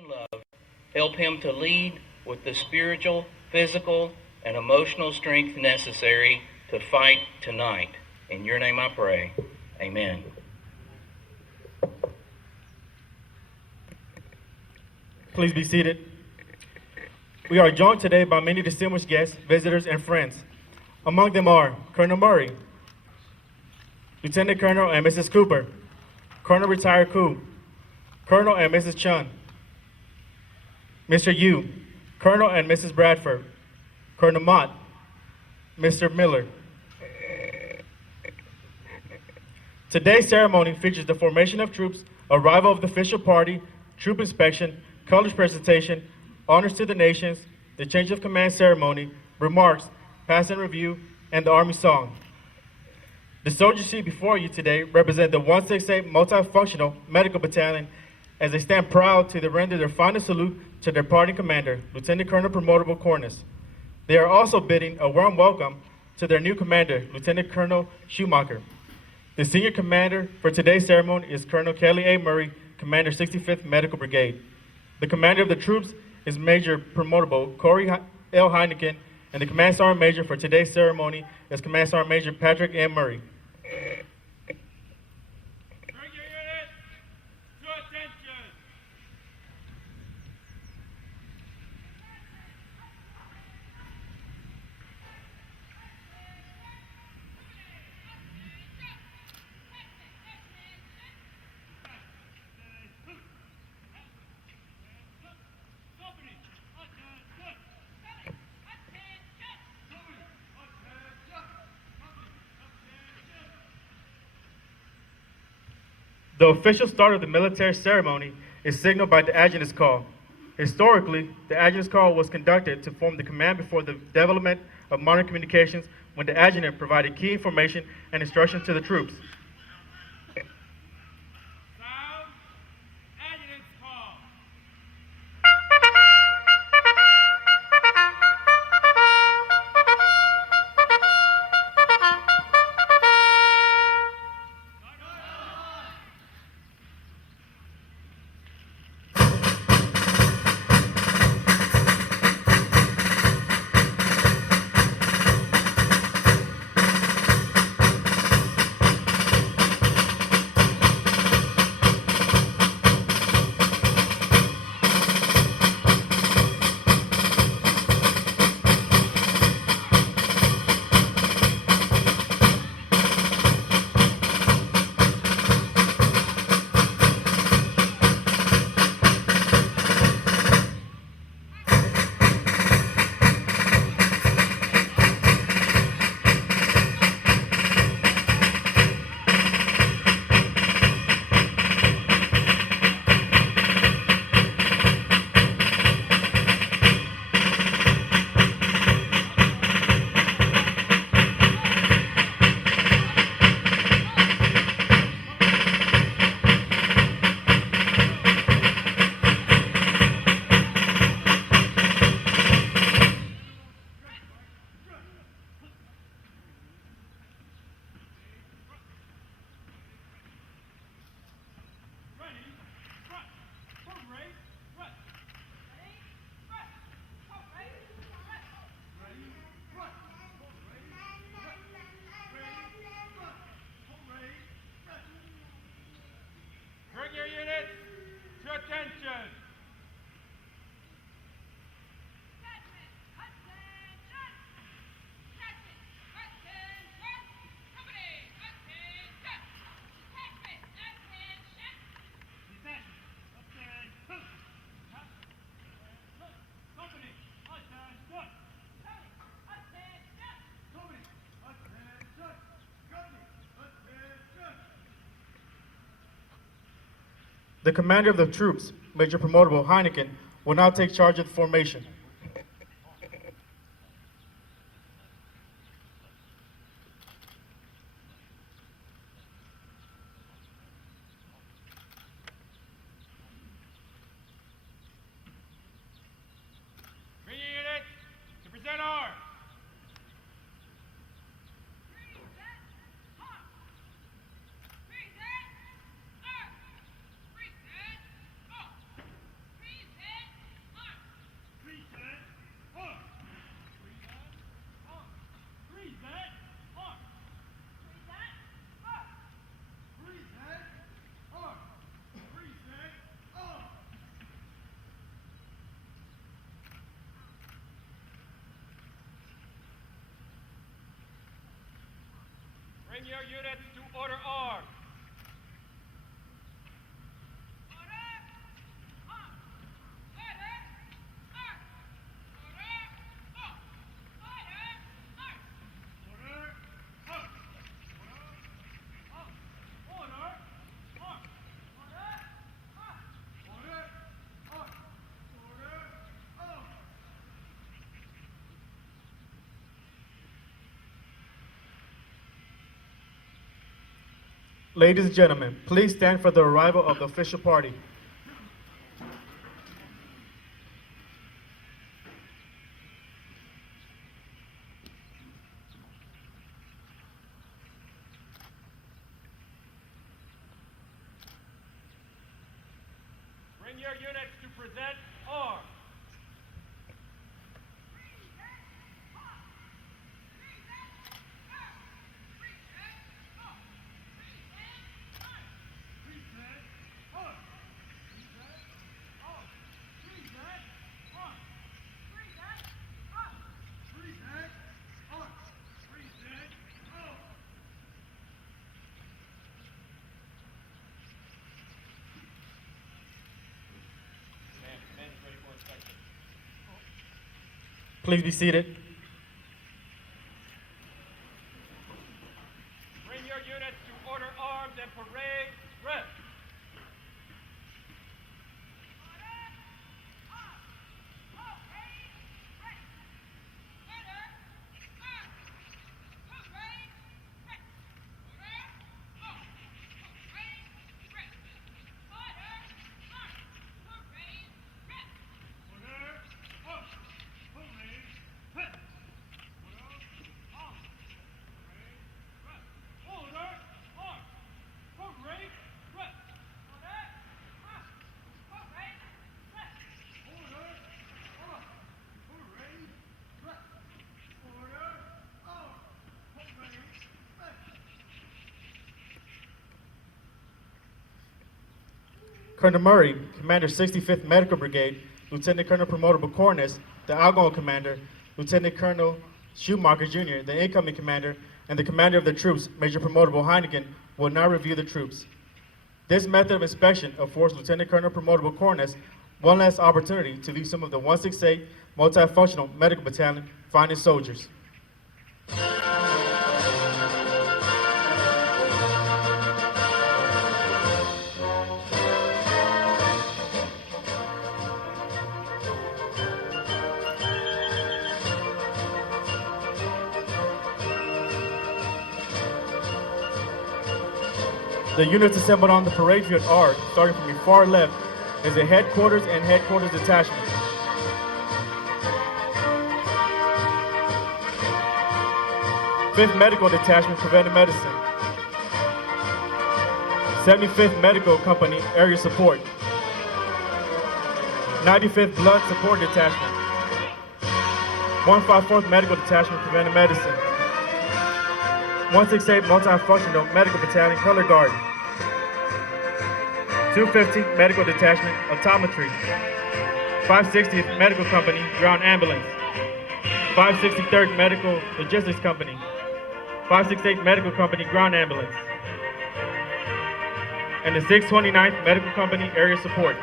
love. Help him to lead with the spiritual, physical, and emotional strength necessary to fight tonight. In your name I pray. Amen. Please be seated. We are joined today by many distinguished guests, visitors, and friends. Among them are Colonel Murray, Lieutenant Colonel and Mrs. Cooper, Colonel Retired Koo, Colonel and Mrs. Chun, Mr. Yu, Colonel and Mrs. Bradford, Colonel Mott, Mr. Miller. Today's ceremony features the formation of troops, arrival of the official party, troop inspection, colors presentation, honors to the nations, the change of command ceremony, remarks, pass and review, and the Army song. The soldiers you see before you today represent the 168 Multifunctional Medical Battalion as they stand proud to render their final salute to their departing commander, Lieutenant Colonel Promotable Cornice. They are also bidding a warm welcome to their new commander, Lieutenant Colonel Schumacher. The senior commander for today's ceremony is Colonel Kelly A. Murray, Commander 65th Medical Brigade. The commander of the troops is Major Promotable Corey L. Heineken, and the Command Sergeant Major for today's ceremony is Command Sergeant Major Patrick M. Murray. The official start of the military ceremony is signaled by the adjutant's call. Historically, the adjutant's call was conducted to form the command before the development of modern communications when the adjutant provided key information and instructions to the troops. The commander of the troops, Major Promotable Heineken, will now take charge of the formation. Bring your units to present arms. Bring your units to order arms. Ladies and gentlemen, please stand for the arrival of the official party. Bring your units to present arms. Please be seated. Bring your units to order arms and parade rest. Colonel Murray, Commander 65th Medical Brigade, Lieutenant Colonel Promotable Corness, the outgoing commander, Lieutenant Colonel Schumacher Jr., the incoming commander, and the commander of the troops, Major Promotable Heineken, will now review the troops. This method of inspection affords Lieutenant Colonel Promotable Corness one last opportunity to view some of the 168 Multifunctional Medical Battalion finest soldiers. The units assembled on the parade field are, starting from your far left, is a headquarters and headquarters detachment. Fifth Medical Detachment, Preventive Medicine. 75th Medical Company, Area Support. 95th Blood Support Detachment. 154th Medical Detachment, Preventive Medicine. 168 Multifunctional Medical Battalion, Color Guard. 215th Medical Detachment, Optometry. 560th Medical Company, Ground Ambulance. 563rd Medical Logistics Company. 568th Medical Company, Ground Ambulance. And the 629th Medical Company, Area Support.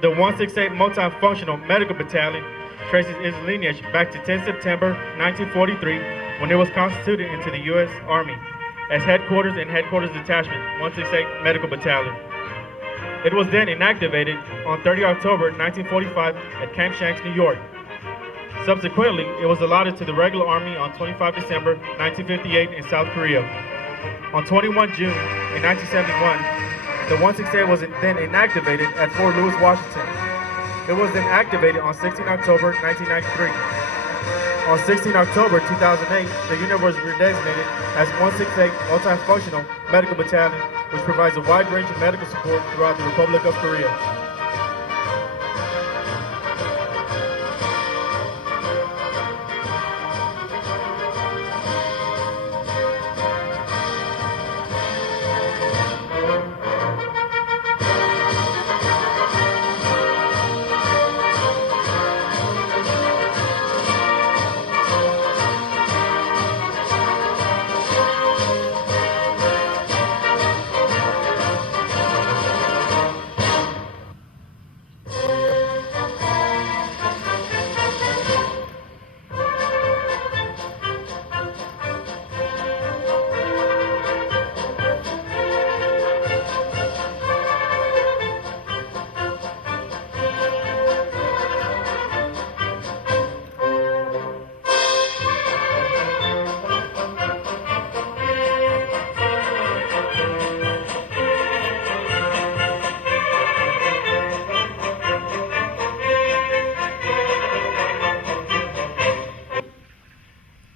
The 168 Multifunctional Medical Battalion traces its lineage back to 10 September 1943 when it was constituted into the U.S. Army as Headquarters and Headquarters Detachment 168 Medical Battalion. It was then inactivated on 30 October 1945 at Camp Shanks, New York. Subsequently, it was allotted to the regular Army on 25 December 1958 in South Korea. On 21 June in 1971, the 168 was then inactivated at Fort Lewis, Washington. It was then activated on 16 October 1993. On 16 October 2008, the unit was redesignated as 168 Multifunctional Medical Battalion, which provides a wide range of medical support throughout the Republic of Korea.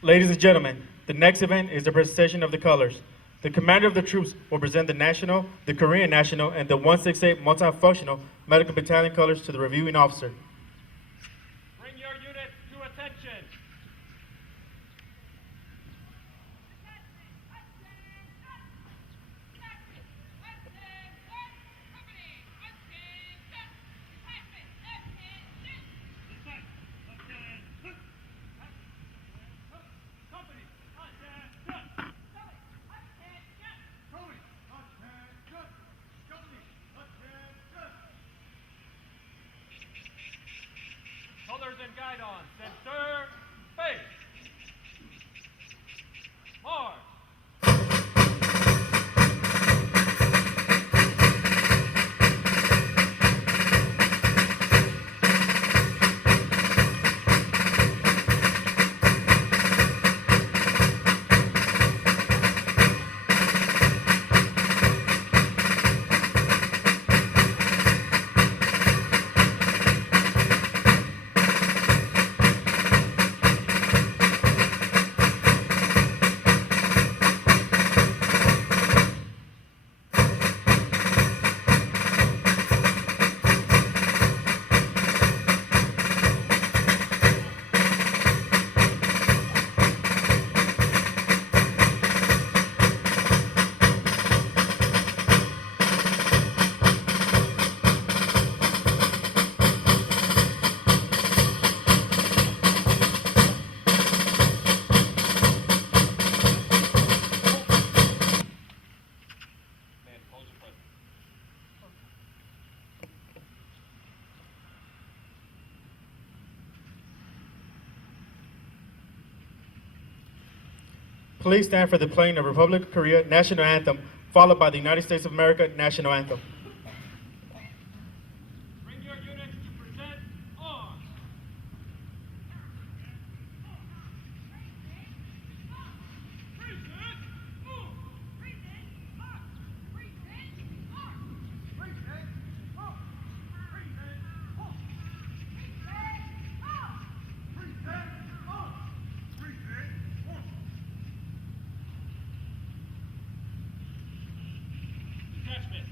Ladies and gentlemen, the next event is the presentation of the colors. The commander of the troops will present the National, the Korean National, and the 168 Multifunctional Medical Battalion colors to the reviewing officer. Bring your units to attention. Colors and guidons, center, face. March. Man, pose your presence. Please stand for the playing of Republic of Korea National Anthem, followed by the United States of America National Anthem. Bring your units to present arms. Detachment,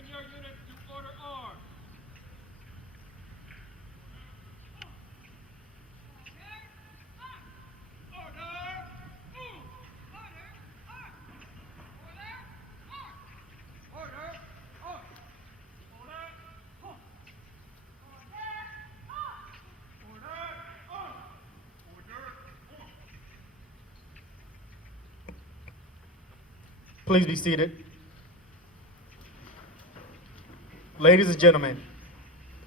Bring your units to order arms. Please be seated. Ladies and gentlemen,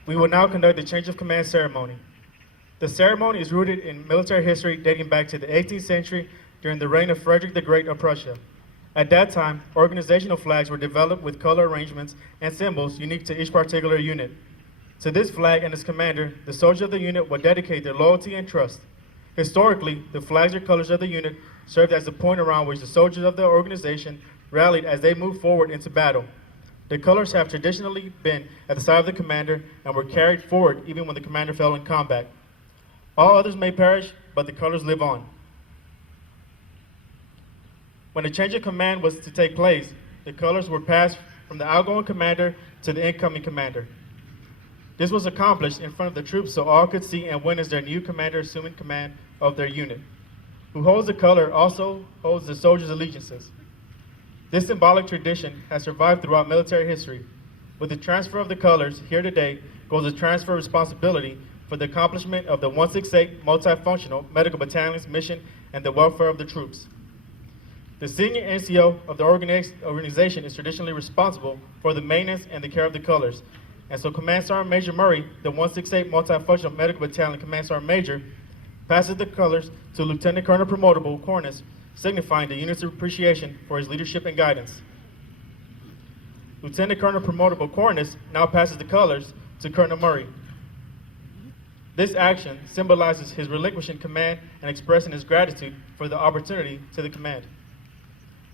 we will now conduct the change of command ceremony. The ceremony is rooted in military history dating back to the 18th century during the reign of Frederick the Great of Prussia. At that time, organizational flags were developed with color arrangements and symbols unique to each particular unit. To this flag and its commander, the soldiers of the unit will dedicate their loyalty and trust. Historically, the flags or colors of the unit served as the point around which the soldiers of the organization rallied as they moved forward into battle. The colors have traditionally been at the side of the commander and were carried forward even when the commander fell in combat. All others may perish, but the colors live on. When a change of command was to take place, the colors were passed from the outgoing commander to the incoming commander. This was accomplished in front of the troops so all could see and witness their new commander assuming command of their unit. Who holds the color also holds the soldiers' allegiances. This symbolic tradition has survived throughout military history. With the transfer of the colors, here today goes the transfer of responsibility for the accomplishment of the 168 Multifunctional Medical Battalion's mission and the welfare of the troops. The senior NCO of the organization is traditionally responsible for the maintenance and the care of the colors. And so Command Sergeant Major Murray, the 168 Multifunctional Medical Battalion Command Sergeant Major, passes the colors to Lieutenant Colonel Promotable Cornice, signifying the unit's appreciation for his leadership and guidance. Lieutenant Colonel Promotable Cornice now passes the colors to Colonel Murray. This action symbolizes his relinquishing command and expressing his gratitude for the opportunity to the command.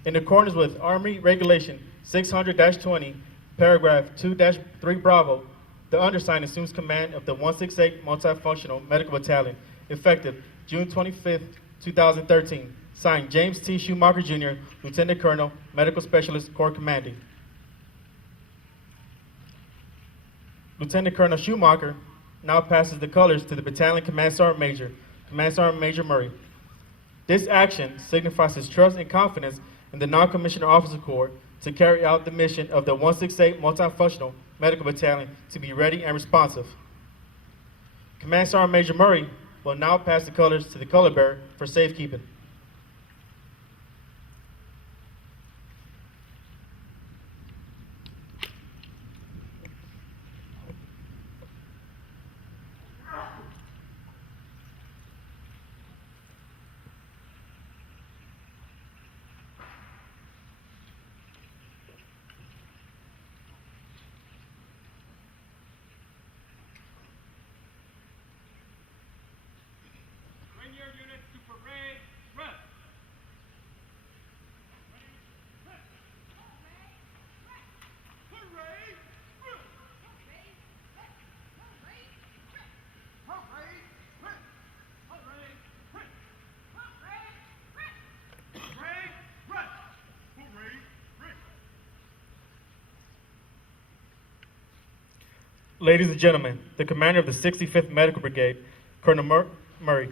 In accordance with Army Regulation 600-20, paragraph 2-3 Bravo, the undersigned assumes command of the 168 Multifunctional Medical Battalion, effective June 25, 2013. Signed, James T. Schumacher, Jr., Lieutenant Colonel, Medical Specialist, Corps Commanding. Lieutenant Colonel Schumacher now passes the colors to the Battalion Command Sergeant Major Murray. This action signifies his trust and confidence in the Non-Commissioned Officer Corps to carry out the mission of the 168 Multifunctional Medical Battalion to be ready and responsive. Command Sergeant Major Murray will now pass the colors to the color bearer for safekeeping. Bring your units to parade. Rest. Ladies and gentlemen, the commander of the 65th Medical Brigade, Colonel Murray. Colonel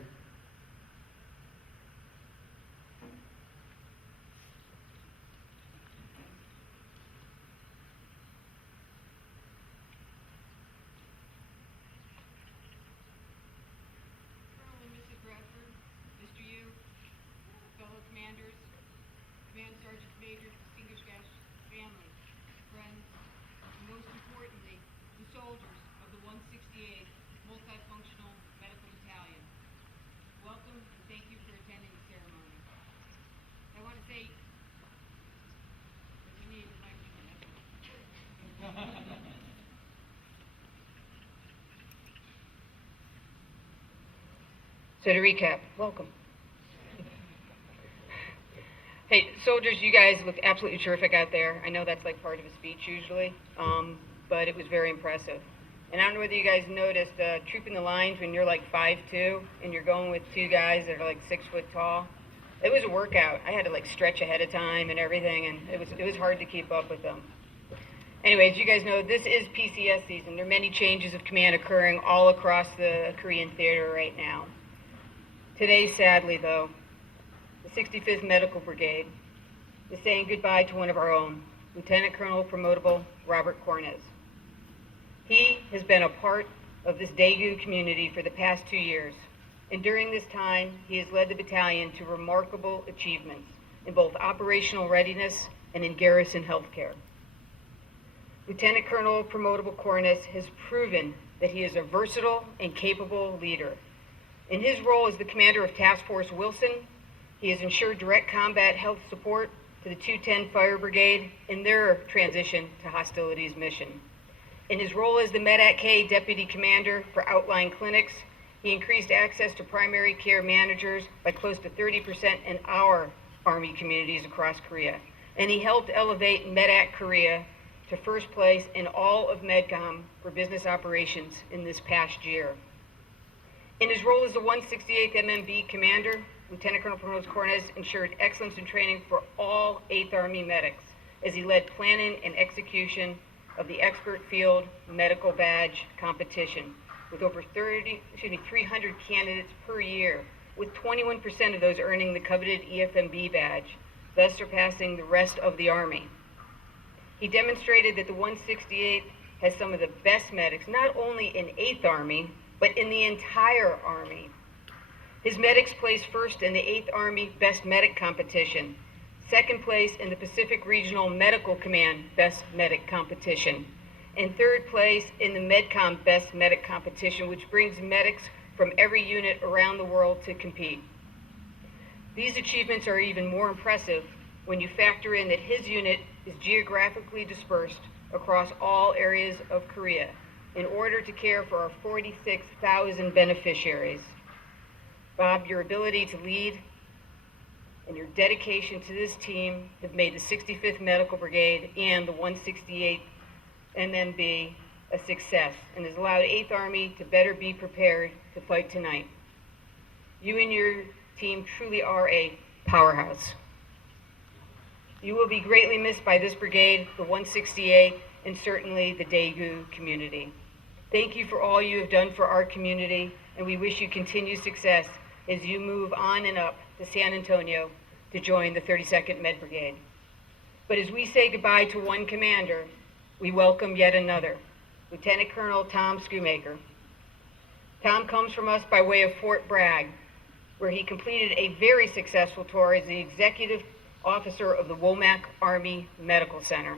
and Mrs. Bradford, Mr. Yu, fellow commanders, Command Sergeant Majors, distinguished guests, family, friends, and most importantly, the soldiers of the 168th Multifunctional Medical Battalion. Welcome and thank you for attending the ceremony. I want to say that we need a microphone. So to recap, welcome. Hey, soldiers, you guys look absolutely terrific out there. I know that's like part of a speech usually, but it was very impressive. And I don't know whether you guys noticed, trooping the lines when you're like 5'2", and you're going with two guys that are like 6 foot tall. It was a workout. I had to like stretch ahead of time and everything, and it was hard to keep up with them. Anyways, you guys know this is PCS season. There are many changes of command occurring all across the Korean theater right now. Today, sadly though, the 65th Medical Brigade is saying goodbye to one of our own, Lieutenant Colonel Promotable Robert Cornez. He has been a part of this Daegu community for the past 2 years, and during this time, he has led the battalion to remarkable achievements in both operational readiness and in garrison healthcare. Lieutenant Colonel Promotable Cornez has proven that he is a versatile and capable leader. In his role as the commander of Task Force Wilson, he has ensured direct combat health support to the 210 Fire Brigade in their transition to hostilities mission. In his role as the Med-At-K Deputy Commander for outlying clinics, he increased access to primary care managers by close to 30% in our Army communities across Korea. And he helped elevate Med-At Korea to first place in all of MedCom for business operations in this past year. In his role as the 168th MMB Commander, Lieutenant Colonel Promotable Cornez ensured excellence in training for all 8th Army medics as he led planning and execution of the Expert Field Medical Badge competition with over 300 candidates per year, with 21% of those earning the coveted EFMB badge, thus surpassing the rest of the Army. He demonstrated that the 168th has some of the best medics, not only in 8th Army, but in the entire Army. His medics placed first in the 8th Army Best Medic competition, second place in the Pacific Regional Medical Command Best Medic competition, and third place in the MedCom Best Medic competition, which brings medics from every unit around the world to compete. These achievements are even more impressive when you factor in that his unit is geographically dispersed across all areas of Korea in order to care for our 46,000 beneficiaries. Bob, your ability to lead and your dedication to this team have made the 65th Medical Brigade and the 168th MMB a success and has allowed 8th Army to better be prepared to fight tonight. You and your team truly are a powerhouse. You will be greatly missed by this brigade, the 168th, and certainly the Daegu community. Thank you for all you have done for our community, and we wish you continued success as you move on and up to San Antonio to join the 32nd Med Brigade. But as we say goodbye to one commander, we welcome yet another, Lieutenant Colonel Tom Schumacher. Tom comes from us by way of Fort Bragg, where he completed a very successful tour as the executive officer of the Womack Army Medical Center.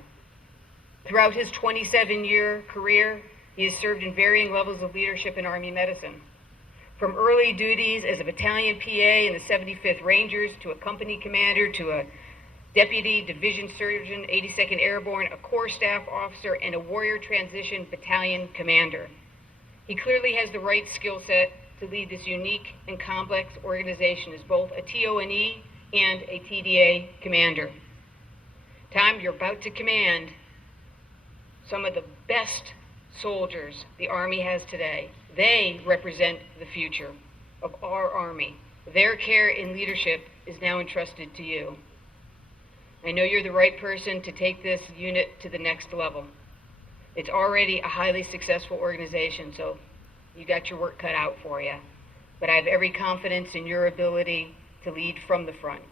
Throughout his 27-year career, he has served in varying levels of leadership in Army medicine. From early duties as a battalion PA in the 75th Rangers, to a company commander, to a deputy division surgeon, 82nd Airborne, a corps staff officer, and a warrior transition battalion commander. He clearly has the right skill set to lead this unique and complex organization as both a TONE and a TDA commander. Tom, you're about to command some of the best soldiers the Army has today. They represent the future of our Army. Their care and leadership is now entrusted to you. I know you're the right person to take this unit to the next level. It's already a highly successful organization, so you got your work cut out for you. But I have every confidence in your ability to lead from the front.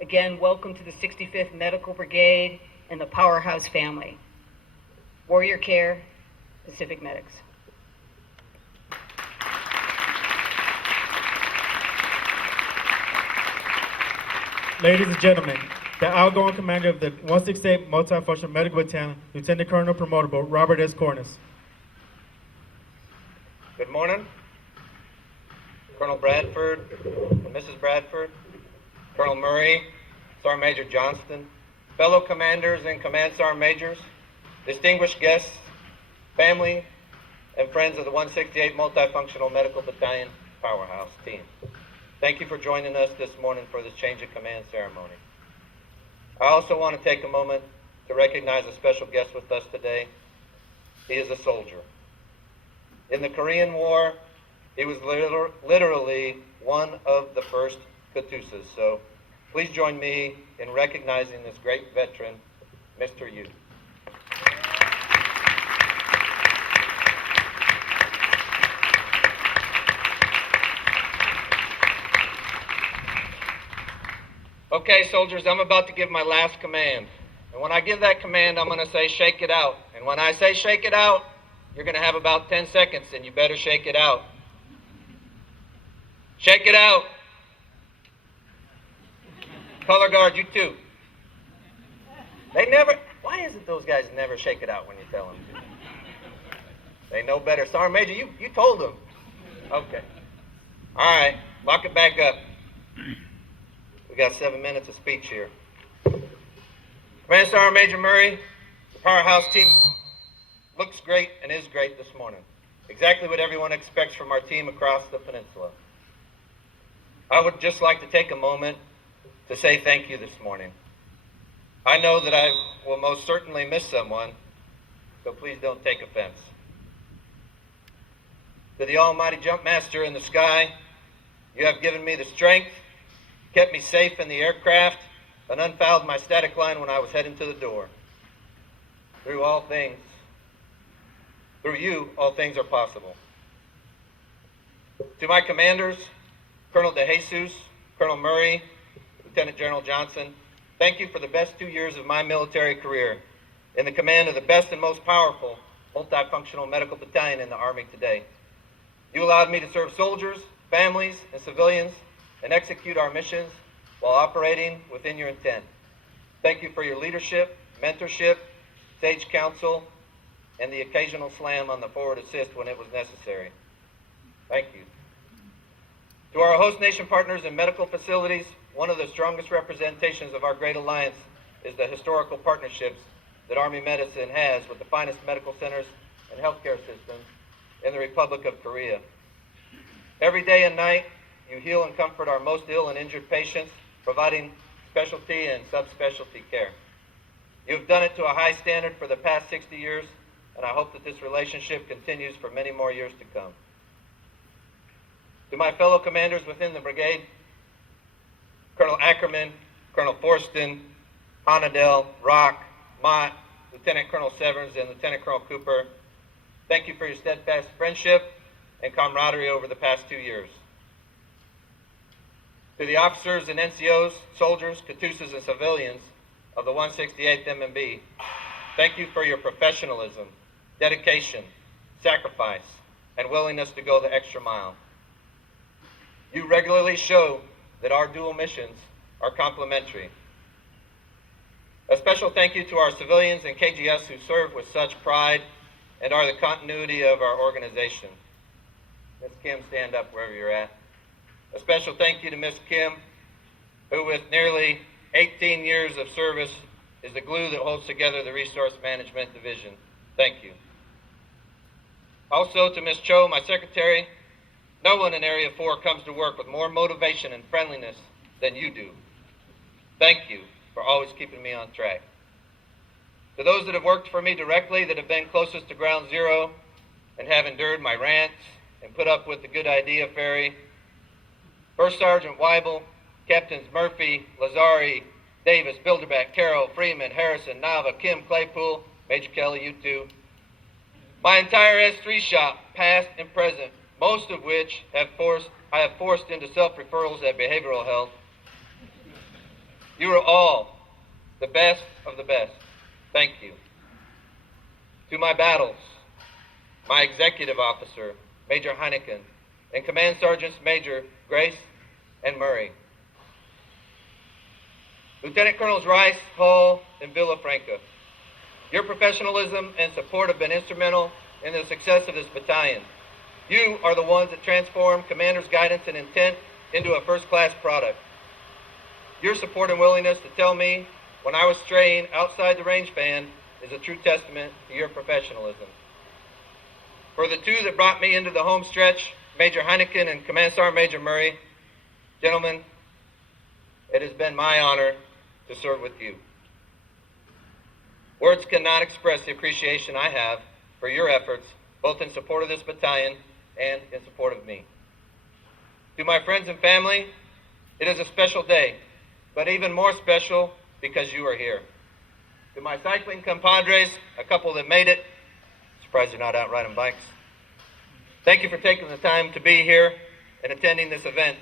Again, welcome to the 65th Medical Brigade and the Powerhouse family. Warrior Care, Pacific Medics. Ladies and gentlemen, the outgoing commander of the 168th Multifunctional Medical Battalion, Lieutenant Colonel Promotable Robert S. Cornez. Good morning, Colonel Bradford and Mrs. Bradford, Colonel Murray, Sergeant Major Johnston, fellow commanders and command sergeant majors, distinguished guests, family, and friends of the 168th Multifunctional Medical Battalion Powerhouse team. Thank you for joining us this morning for this change of command ceremony. I also want to take a moment to recognize a special guest with us today. He is a soldier. In the Korean War, he was literally one of the first Katusas. So please join me in recognizing this great veteran, Mr. Yu. Okay, soldiers, I'm about to give my last command. And when I give that command, I'm going to say, shake it out. And when I say shake it out, you're going to have about 10 seconds, and you better shake it out. Shake it out. Color guard, you too. Why is it those guys never shake it out when you tell them to? They know better. Sergeant Major, you told them. Okay. All right, lock it back up. We got 7 minutes of speech here. Command Sergeant Major Murray, the powerhouse team looks great and is great this morning. Exactly what everyone expects from our team across the peninsula. I would just like to take a moment to say thank you this morning. I know that I will most certainly miss someone, so please don't take offense. To the almighty jump master in the sky, you have given me the strength, kept me safe in the aircraft, and unfouled my static line when I was heading to the door. Through you, all things are possible. To my commanders, Colonel DeJesus, Colonel Murray, Lieutenant General Johnson, thank you for the best 2 years of my military career in the command of the best and most powerful multifunctional medical battalion in the Army today. You allowed me to serve soldiers, families, and civilians and execute our missions while operating within your intent. Thank you for your leadership, mentorship, sage counsel, and the occasional slam on the forward assist when it was necessary. Thank you. To our host nation partners in medical facilities, one of the strongest representations of our great alliance is the historical partnerships that Army medicine has with the finest medical centers and healthcare systems in the Republic of Korea. Every day and night, you heal and comfort our most ill and injured patients, providing specialty and subspecialty care. You've done it to a high standard for the past 60 years, and I hope that this relationship continues for many more years to come. To my fellow commanders within the brigade, Colonel Ackerman, Colonel Forston, Hanadel, Rock, Mott, Lieutenant Colonel Severns, and Lieutenant Colonel Cooper, thank you for your steadfast friendship and camaraderie over the past 2 years. To the officers and NCOs, soldiers, Catusas, and civilians of the 168th MMB, thank you for your professionalism, dedication, sacrifice, and willingness to go the extra mile. You regularly show that our dual missions are complementary. A special thank you to our civilians and KGS who serve with such pride and are the continuity of our organization. Ms. Kim, stand up wherever you're at. A special thank you to Ms. Kim, who with nearly 18 years of service is the glue that holds together the Resource Management Division. Thank you. Also to Ms. Cho, my secretary, no one in Area 4 comes to work with more motivation and friendliness than you do. Thank you for always keeping me on track. To those that have worked for me directly, that have been closest to ground zero and have endured my rants and put up with the good idea ferry, First Sergeant Weibel, Captains Murphy, Lazari, Davis, Bilderback, Carroll, Freeman, Harrison, Nava, Kim, Claypool, Major Kelly, you two. My entire S3 shop, past and present, most of which I have forced into self-referrals at behavioral health. You are all the best of the best. Thank you. To my battles, my executive officer, Major Heineken, and Command Sergeants Major Grace and Murray. Lieutenant Colonels Rice, Hall, and Villafranca, your professionalism and support have been instrumental in the success of this battalion. You are the ones that transform Commander's guidance and intent into a first-class product. Your support and willingness to tell me when I was straying outside the range band is a true testament to your professionalism. For the two that brought me into the home stretch, Major Heineken and Command Sergeant Major Murray, gentlemen, it has been my honor to serve with you. Words cannot express the appreciation I have for your efforts, both in support of this battalion and in support of me. To my friends and family, it is a special day, but even more special because you are here. To my cycling compadres, a couple that made it, surprised they're not out riding bikes. Thank you for taking the time to be here and attending this event.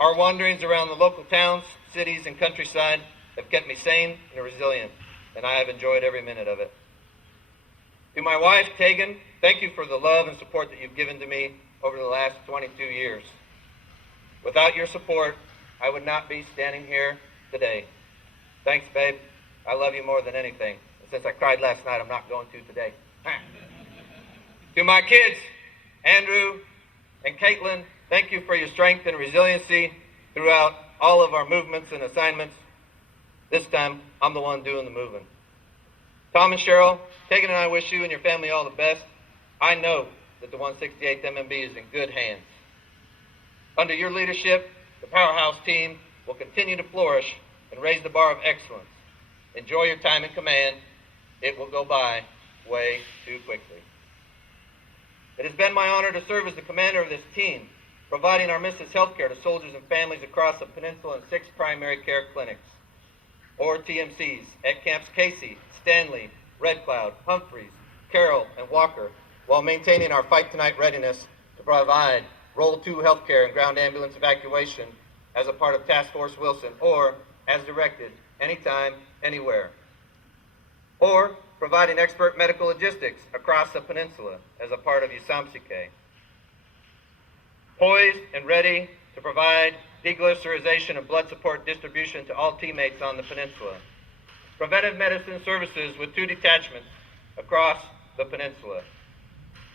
Our wanderings around the local towns, cities, and countryside have kept me sane and resilient, and I have enjoyed every minute of it. To my wife, Tegan, thank you for the love and support that you've given to me over the last 22 years. Without your support, I would not be standing here today. Thanks, babe. I love you more than anything. And since I cried last night, I'm not going to today. To my kids, Andrew and Caitlin, thank you for your strength and resiliency throughout all of our movements and assignments. This time, I'm the one doing the moving. Tom and Cheryl, Tegan and I wish you and your family all the best. I know that the 168th MMB is in good hands. Under your leadership, the Powerhouse team will continue to flourish and raise the bar of excellence. Enjoy your time in command. It will go by way too quickly. It has been my honor to serve as the commander of this team, providing our Mrs. Healthcare to soldiers and families across the peninsula in 6 primary care clinics, or TMCs, at Camps Casey, Stanley, Red Cloud, Humphreys, Carroll, and Walker, while maintaining our Fight Tonight readiness to provide Role 2 healthcare and ground ambulance evacuation as a part of Task Force Wilson, or as directed, anytime, anywhere. Or providing expert medical logistics across the peninsula as a part of USAMSICE. Poised and ready to provide deglycerization and blood support distribution to all teammates on the peninsula. Preventive medicine services with 2 detachments across the peninsula.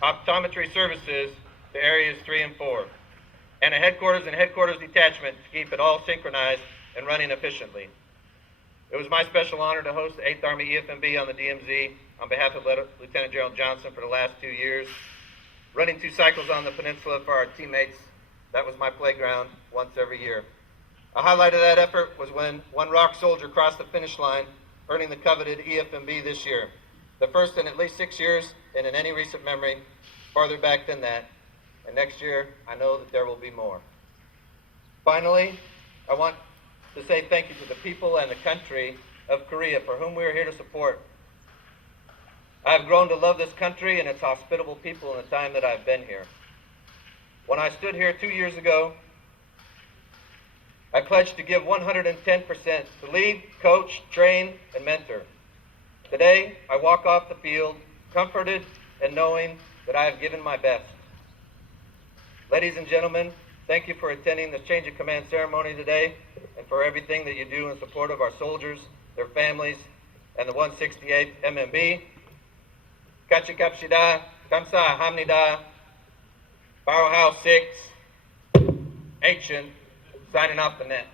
Optometry services to areas 3 and 4. And a headquarters and headquarters detachment to keep it all synchronized and running efficiently. It was my special honor to host the 8th Army EFMB on the DMZ on behalf of Lieutenant General Johnson for the last 2 years. Running 2 cycles on the peninsula for our teammates, that was my playground once every year. A highlight of that effort was when one ROC soldier crossed the finish line, earning the coveted EFMB this year. The first in at least 6 years and in any recent memory, farther back than that. And next year, I know that there will be more. Finally, I want to say thank you to the people and the country of Korea for whom we are here to support. I have grown to love this country and its hospitable people in the time that I've been here. When I stood here 2 years ago, I pledged to give 110% to lead, coach, train, and mentor. Today, I walk off the field comforted and knowing that I have given my best. Ladies and gentlemen, thank you for attending this change of command ceremony today and for everything that you do in support of our soldiers, their families, and the 168th MMB. Kachikapshida, Kamsa Hamnida, Powerhouse 6, Ancient, signing off the net.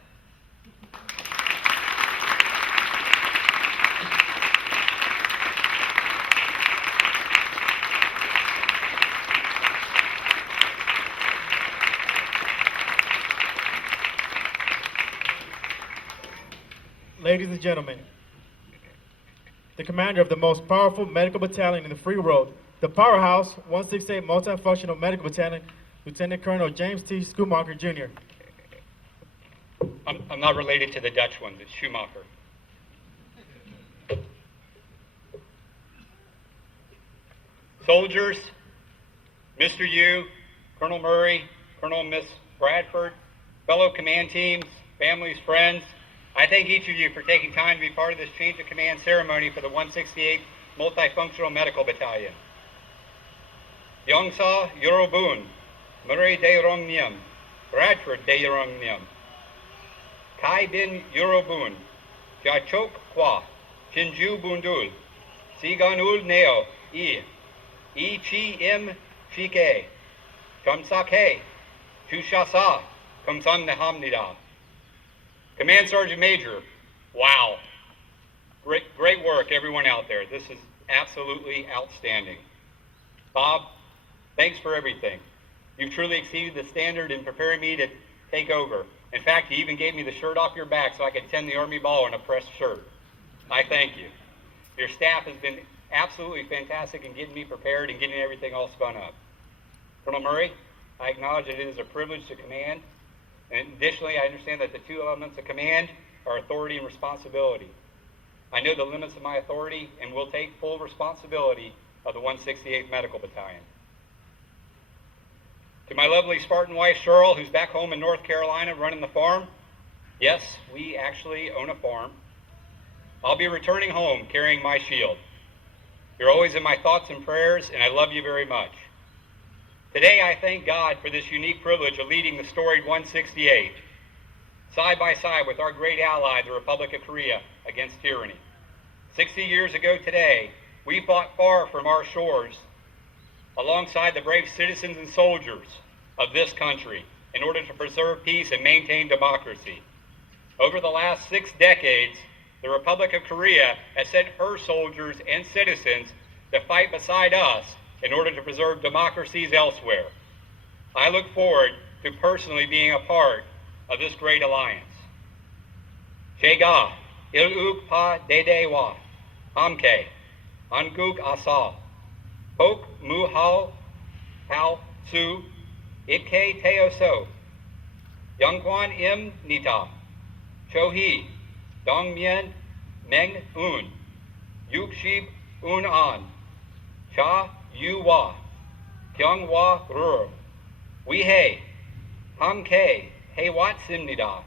Ladies and gentlemen, the commander of the most powerful medical battalion in the free world, the Powerhouse 168 Multifunctional Medical Battalion, Lieutenant Colonel James T. Schumacher, Jr. I'm not related to the Dutch ones. It's Schumacher. Soldiers, Mr. Yu, Colonel Murray, Colonel and Miss Bradford, fellow command teams, families, friends, I thank each of you for taking time to be part of this change of command ceremony for the 168th Multifunctional Medical Battalion. Yongsa Yorobun, Murray De Rongnyam, Bradford De Rongnyam, Kai Bin Yorobun, Jachok Kwa, Chinju Bundul, Siganul Neo, Chi Im Chike, Kamsake, Chushasa, Kamsam Nehamnida. Command Sergeant Major, wow. Great work, everyone out there. This is absolutely outstanding. Bob, thanks for everything. You've truly exceeded the standard in preparing me to take over. In fact, you even gave me the shirt off your back so I could tend the Army ball in a pressed shirt. I thank you. Your staff has been absolutely fantastic in getting me prepared and getting everything all spun up. Colonel Murray, I acknowledge that it is a privilege to command. And additionally, I understand that the 2 elements of command are authority and responsibility. I know the limits of my authority and will take full responsibility of the 168th Medical Battalion. To my lovely Spartan wife, Cheryl, who's back home in North Carolina running the farm, Yes, we actually own a farm. I'll be returning home carrying my shield. You're always in my thoughts and prayers, and I love you very much. Today, I thank God for this unique privilege of leading the storied 168, side by side with our great ally, the Republic of Korea, against tyranny. 60 years ago today, we fought far from our shores alongside the brave citizens and soldiers of this country in order to preserve peace and maintain democracy. Over the last 6 decades, the Republic of Korea has sent her soldiers and citizens to fight beside us in order to preserve democracies elsewhere. I look forward to personally being a part of this great alliance. Chega, iluk pa dedewa, hamke, anguk asa, pok muhal hal su, ikke teoso, yangkwan im nita, chohi, dongmien meng un, yukshib un an, cha yu wa, pyong wa rur, we he, ham ke, he wat simnida,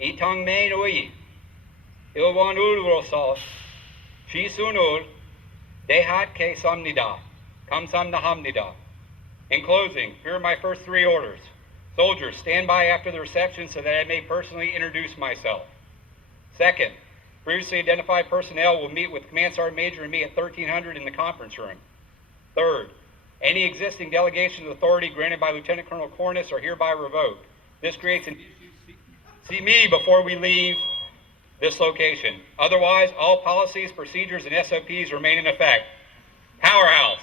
itang main oi, ilwanul rosas, shi sunul, dehat ke samnida, kam samna hamnida. In closing, here are my first 3 orders. Soldiers, stand by after the reception so that I may personally introduce myself. Second, previously identified personnel will meet with Command Sergeant Major and me at 1300 in the conference room. Third, any existing delegations of authority granted by Lieutenant Colonel Cornish are hereby revoked. This creates an issue. See me before we leave this location. Otherwise, all policies, procedures, and SOPs remain in effect. Powerhouse.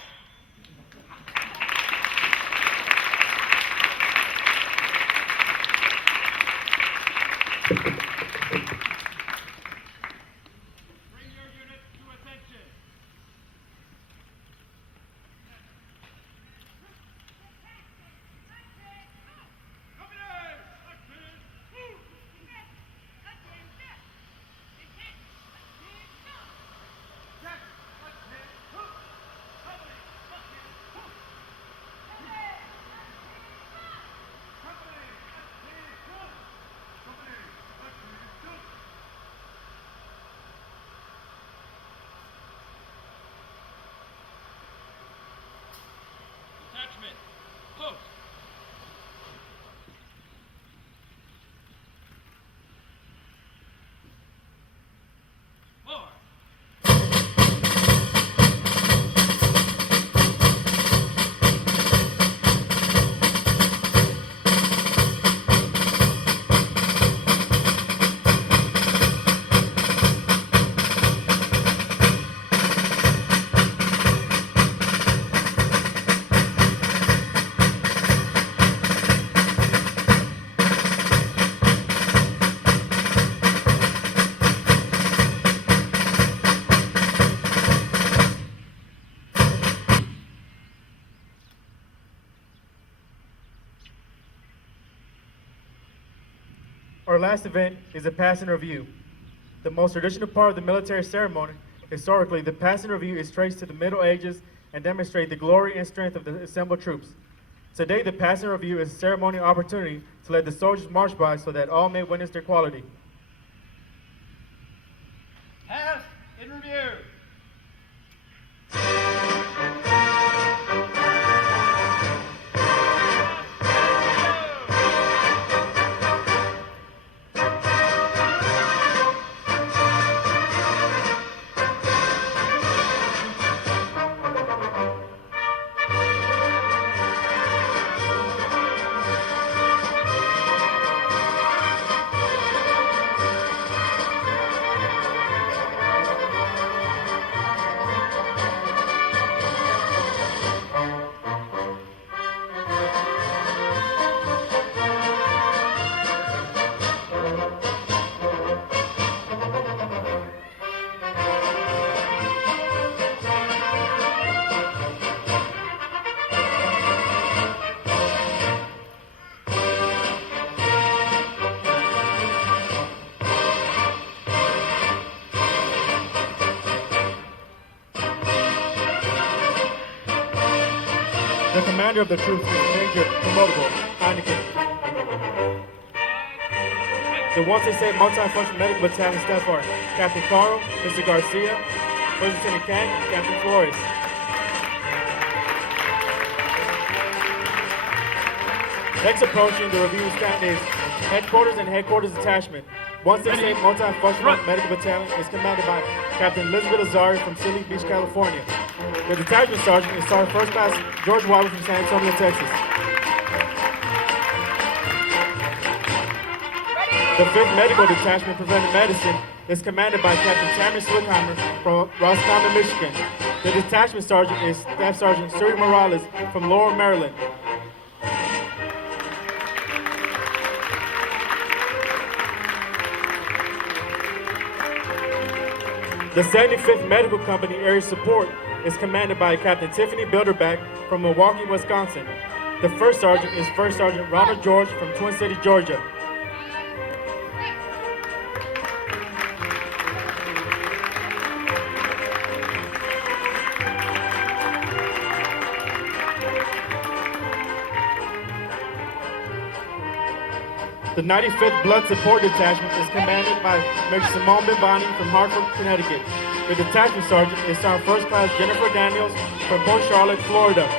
Attachment, post. More. Our last event is a passing review. The most traditional part of the military ceremony. Historically, the passing review is traced to the Middle Ages and demonstrates the glory and strength of the assembled troops. Today, the passing review is a ceremonial opportunity to let the soldiers march by so that all may witness their quality. Pass in review. The commander of the troops is Major Promotable Heineken. The 168 Multifunctional Medical Battalion stands for Captain Carl, Mr. Garcia, First Lieutenant Kang, and Captain Flores. Next approaching the review stand is Headquarters and Headquarters Detachment. 168 Multifunctional Medical Battalion is commanded by Captain Elizabeth Azari from Silly Beach, California. The detachment sergeant is Sergeant First Class George Wilder from San Antonio, Texas. The 5th Medical Detachment Preventive Medicine is commanded by Captain Tammy Swickheimer from Roscommon, Michigan. The detachment sergeant is Staff Sergeant Suri Morales from Laurel, Maryland. The 75th Medical Company Area Support is commanded by Captain Tiffany Bilderback from Milwaukee, Wisconsin. The first sergeant is First Sergeant Ronald George from Twin City, Georgia. The 95th Blood Support Detachment is commanded by Major Simone Bimbani from Hartford, Connecticut. The detachment sergeant is Sergeant First Class Jennifer Daniels from Port Charlotte, Florida.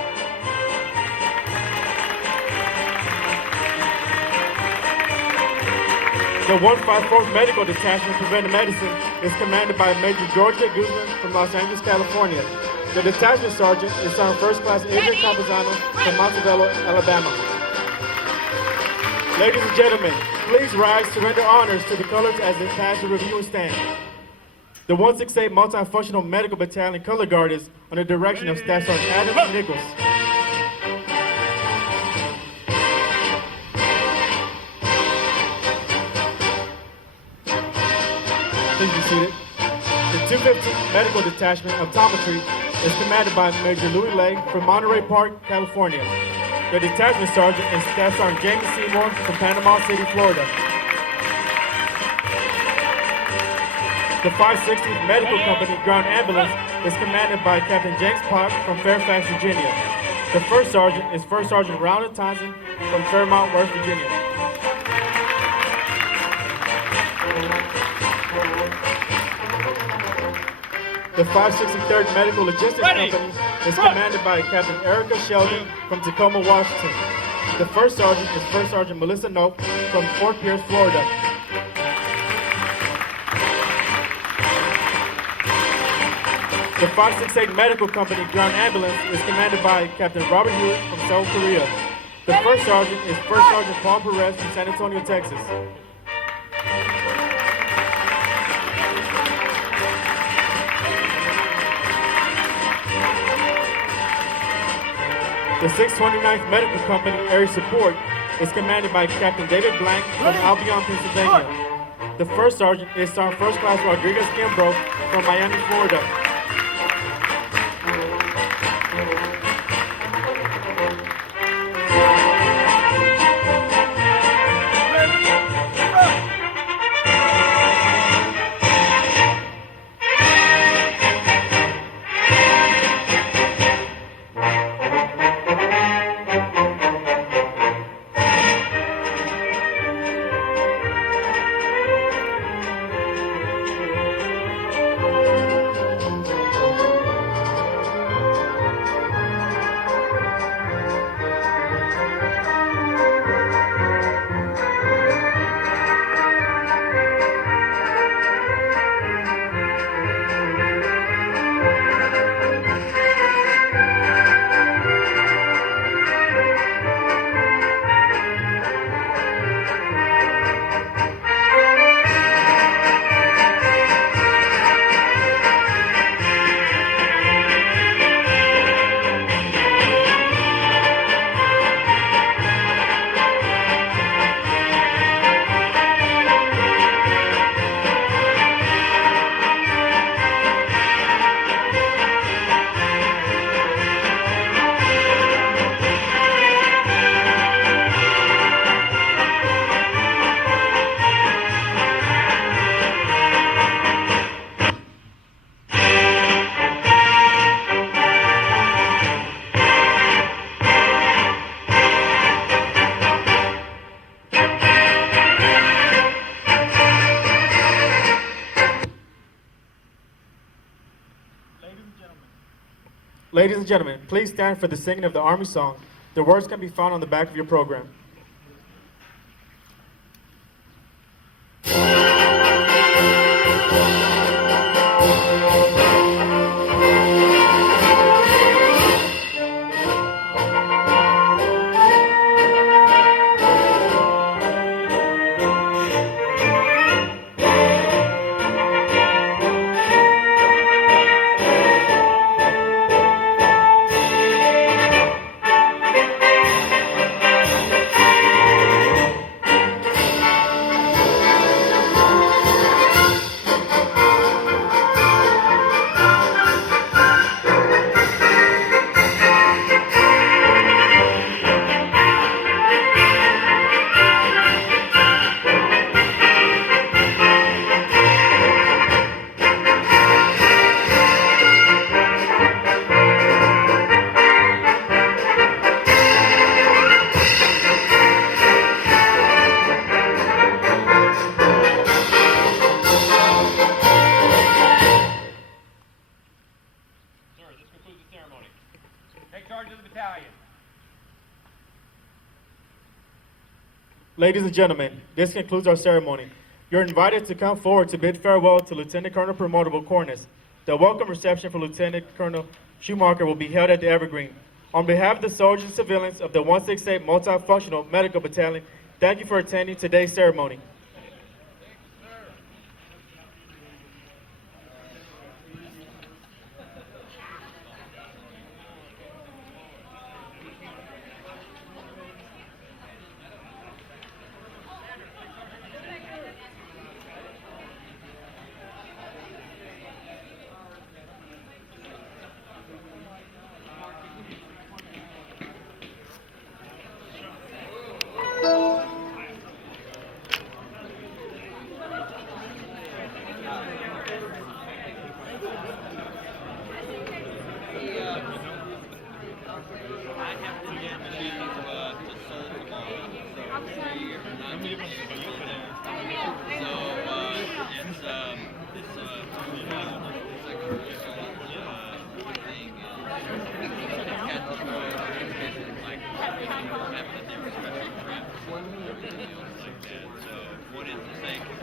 The 154th Medical Detachment Preventive Medicine is commanded by Major Georgia Guzman from Los Angeles, California. The detachment sergeant is Sergeant First Class Adrian Campuzano from Montebello, Alabama. Ladies and gentlemen, please rise to render honors to the colors as they pass the review and stand. The 168 Multifunctional Medical Battalion Color Guard is under the direction of Staff Sergeant Adam Nichols. Please be seated. The 215th Medical Detachment Optometry is commanded by Major Louis Lay from Monterey Park, California. The detachment sergeant is Staff Sergeant Jamie Seymour from Panama City, Florida. The 560th Medical Company Ground Ambulance is commanded by Captain James Pop from Fairfax, Virginia. The first sergeant is First Sergeant Ronald Townsend from Fairmont, West Virginia. The 563rd Medical Logistics Company is commanded by Captain Erica Sheldon from Tacoma, Washington. The first sergeant is First Sergeant Melissa Nope from Fort Pierce, Florida. The 568 Medical Company Ground Ambulance is commanded by Captain Robert Hewitt from Seoul, Korea. The first sergeant is First Sergeant Paul Perez from San Antonio, Texas. The 629th Medical Company Area Support is commanded by Captain David Blank from Albion, Pennsylvania. The first sergeant is Sergeant First Class Rodriguez Kimbrough from Miami, Florida. Ladies and gentlemen, please stand for the singing of the Army song. The words can be found on the back of your program. Sir, this concludes the ceremony. Take charge of the battalion. Ladies and gentlemen, this concludes our ceremony. You're invited to come forward to bid farewell to Lieutenant Colonel Promotable Cornice. The welcome reception for Lieutenant Colonel Schumacher will be held at the Evergreen. On behalf of the soldiers and civilians of the 168 Multifunctional Medical Battalion, thank you for attending today's ceremony.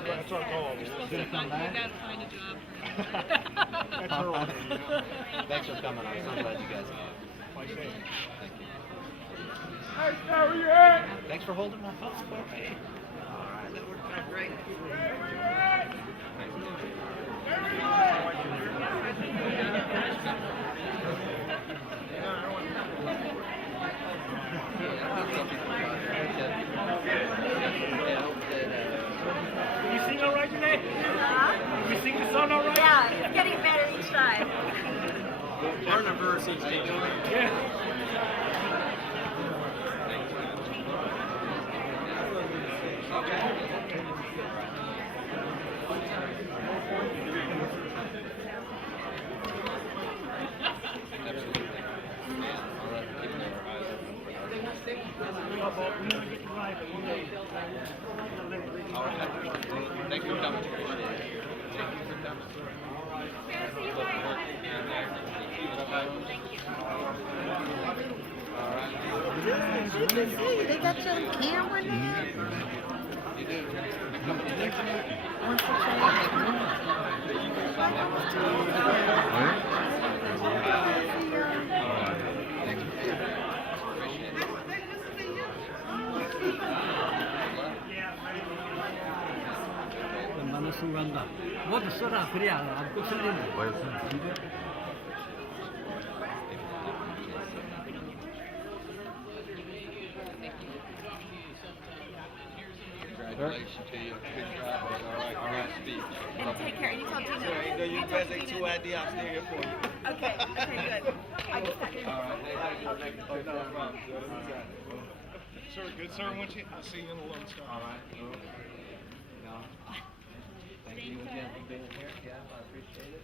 That's our goal. You gotta find a job. That's our order. Thanks for coming. I'm so glad you guys came. Hey, sir, where you at? Thanks for holding my phone for me. All right, that worked out great. You sing all right today? You sing the song all right? Yeah, it's getting better each time. Partner versus Yeah. Thanks for coming. Thank you for coming. You can see, they got you on camera now. You do. Once a 만날 순간다. 모두 써라 그래야 안 끄슬리네. Congratulations to you. Good job. All right. Speech. And take care. You tell Gina. You guys take 2 ID, I'm still here for you. Okay, good. I just got Sir, good ceremony. I'll see you in the Lone Star. All right. No. Thank you again for being here. Yeah, I appreciate it.